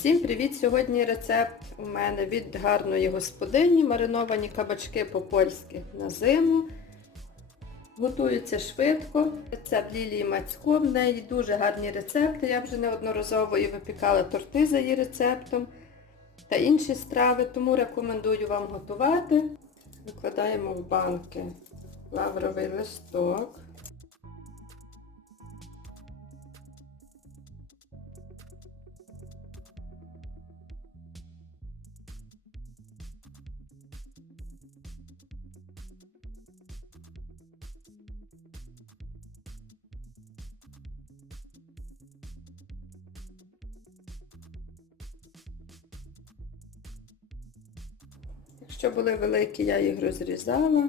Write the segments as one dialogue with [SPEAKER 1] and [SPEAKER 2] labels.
[SPEAKER 1] Всім привіт! Сьогодні рецепт у мене від гарної господині. Мариновані кабачки по-польськи на зиму. Готуються швидко. Рецепт Лілії Мацько. В неї дуже гарні рецепти. Я вже неодноразово і випікала торти за її рецептом та інші страви, тому рекомендую вам готувати. Викладаємо в банки лавровий листок. Якщо були великі, я їх розрізала.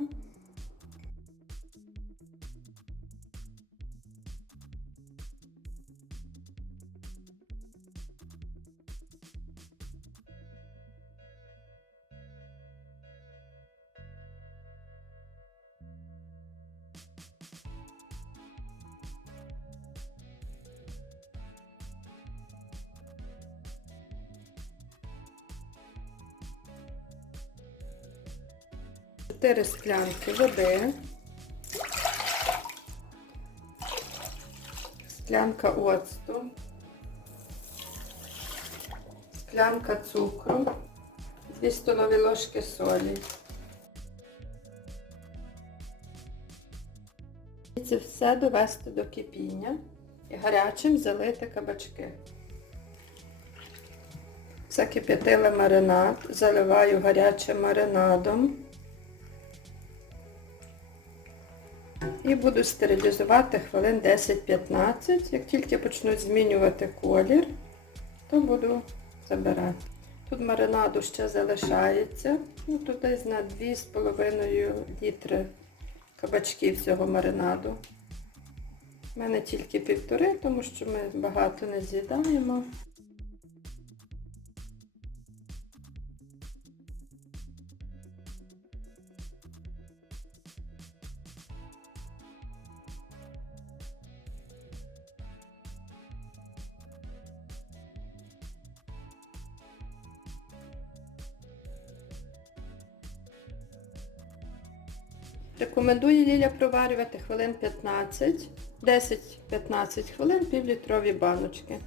[SPEAKER 1] Чотири склянки води, склянка оцту, склянка цукру, 2 столові ложки солі. І це все довести до кипіння і гарячим залити кабачки. Закип'ятила маринад, заливаю гарячим маринадом. І буду стерилізувати хвилин 10-15. Як тільки почнуть змінювати колір, то буду забирати. Тут маринаду ще залишається. Ну, тут десь на 2,5 літри кабачків цього маринаду. У мене тільки півтори, тому що ми багато не з'їдаємо. Рекомендую Ліля проварювати хвилин 15, 10-15 хвилин півлітрові баночки.